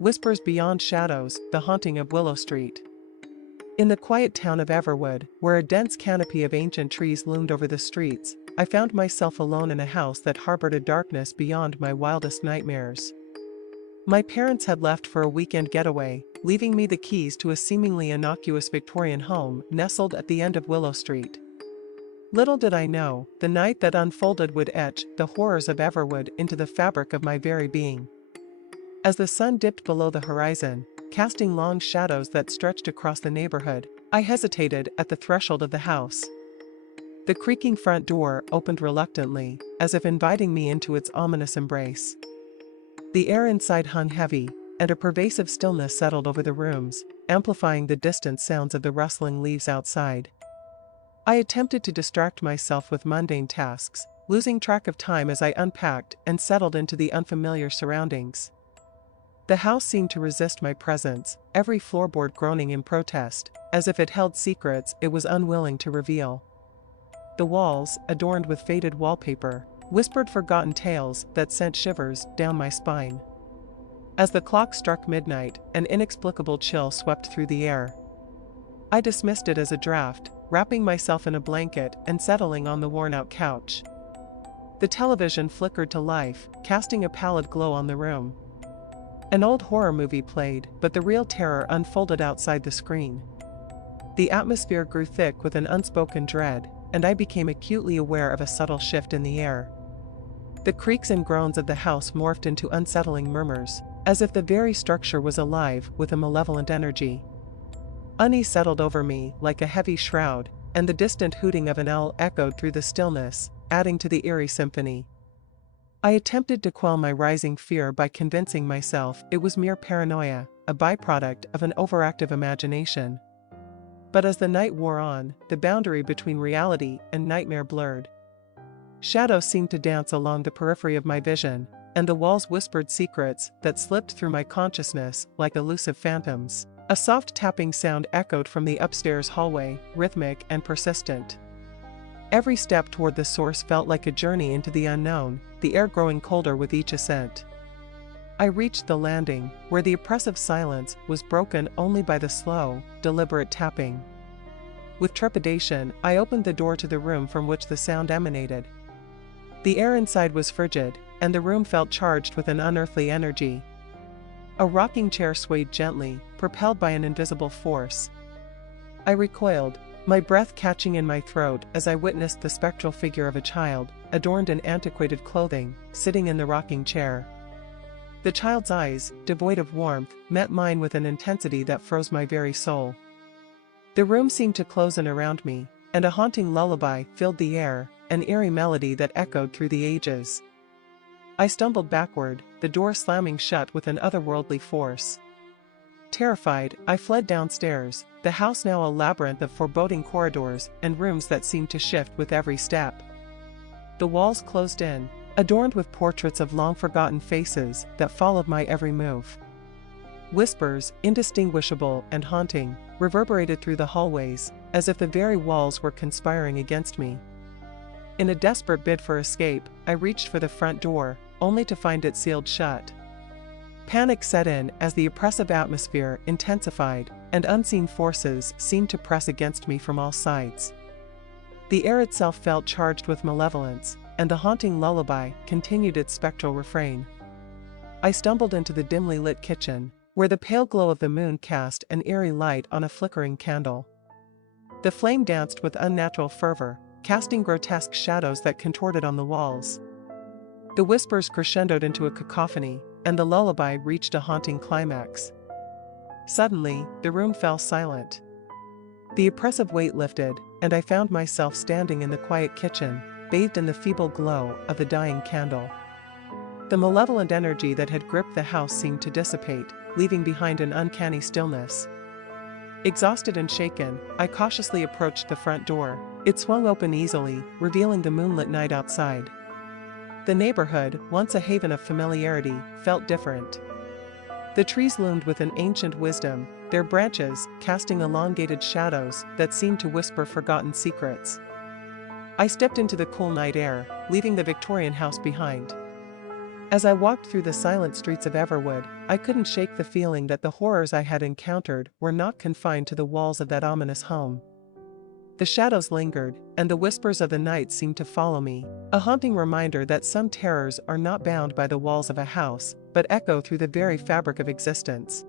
Whispers beyond shadows, the haunting of Willow Street. In the quiet town of Everwood, where a dense canopy of ancient trees loomed over the streets, I found myself alone in a house that harbored a darkness beyond my wildest nightmares. My parents had left for a weekend getaway, leaving me the keys to a seemingly innocuous Victorian home nestled at the end of Willow Street. Little did I know, the night that unfolded would etch the horrors of Everwood into the fabric of my very being. As the sun dipped below the horizon, casting long shadows that stretched across the neighborhood, I hesitated at the threshold of the house. The creaking front door opened reluctantly, as if inviting me into its ominous embrace. The air inside hung heavy, and a pervasive stillness settled over the rooms, amplifying the distant sounds of the rustling leaves outside. I attempted to distract myself with mundane tasks, losing track of time as I unpacked and settled into the unfamiliar surroundings. The house seemed to resist my presence, every floorboard groaning in protest, as if it held secrets it was unwilling to reveal. The walls, adorned with faded wallpaper, whispered forgotten tales that sent shivers down my spine. As the clock struck midnight, an inexplicable chill swept through the air. I dismissed it as a draft, wrapping myself in a blanket and settling on the worn-out couch. The television flickered to life, casting a pallid glow on the room. An old horror movie played, but the real terror unfolded outside the screen. The atmosphere grew thick with an unspoken dread, and I became acutely aware of a subtle shift in the air. The creaks and groans of the house morphed into unsettling murmurs, as if the very structure was alive with a malevolent energy. Unease settled over me like a heavy shroud, and the distant hooting of an owl echoed through the stillness, adding to the eerie symphony. I attempted to quell my rising fear by convincing myself it was mere paranoia, a byproduct of an overactive imagination. But as the night wore on, the boundary between reality and nightmare blurred. Shadows seemed to dance along the periphery of my vision, and the walls whispered secrets that slipped through my consciousness like elusive phantoms. A soft tapping sound echoed from the upstairs hallway, rhythmic and persistent. Every step toward the source felt like a journey into the unknown, the air growing colder with each ascent. I reached the landing, where the oppressive silence was broken only by the slow, deliberate tapping. With trepidation, I opened the door to the room from which the sound emanated. The air inside was frigid, and the room felt charged with an unearthly energy. A rocking chair swayed gently, propelled by an invisible force. I recoiled, my breath catching in my throat as I witnessed the spectral figure of a child, adorned in antiquated clothing, sitting in the rocking chair. The child's eyes, devoid of warmth, met mine with an intensity that froze my very soul. The room seemed to close in around me, and a haunting lullaby filled the air, an eerie melody that echoed through the ages. I stumbled backward, the door slamming shut with an otherworldly force. Terrified, I fled downstairs, the house now a labyrinth of foreboding corridors and rooms that seemed to shift with every step. The walls closed in, adorned with portraits of long-forgotten faces that followed my every move. Whispers, indistinguishable and haunting, reverberated through the hallways, as if the very walls were conspiring against me. In a desperate bid for escape, I reached for the front door, only to find it sealed shut. Panic set in as the oppressive atmosphere intensified, and unseen forces seemed to press against me from all sides. The air itself felt charged with malevolence, and the haunting lullaby continued its spectral refrain. I stumbled into the dimly lit kitchen, where the pale glow of the moon cast an eerie light on a flickering candle. The flame danced with unnatural fervor, casting grotesque shadows that contorted on the walls. The whispers crescendoed into a cacophony, and the lullaby reached a haunting climax. Suddenly, the room fell silent. The oppressive weight lifted, and I found myself standing in the quiet kitchen, bathed in the feeble glow of the dying candle. The malevolent energy that had gripped the house seemed to dissipate, leaving behind an uncanny stillness. Exhausted and shaken, I cautiously approached the front door. It swung open easily, revealing the moonlit night outside. The neighborhood, once a haven of familiarity, felt different. The trees loomed with an ancient wisdom, their branches casting elongated shadows that seemed to whisper forgotten secrets. I stepped into the cool night air, leaving the Victorian house behind. As I walked through the silent streets of Everwood, I couldn't shake the feeling that the horrors I had encountered were not confined to the walls of that ominous home. The shadows lingered, and the whispers of the night seemed to follow me, a haunting reminder that some terrors are not bound by the walls of a house, but echo through the very fabric of existence.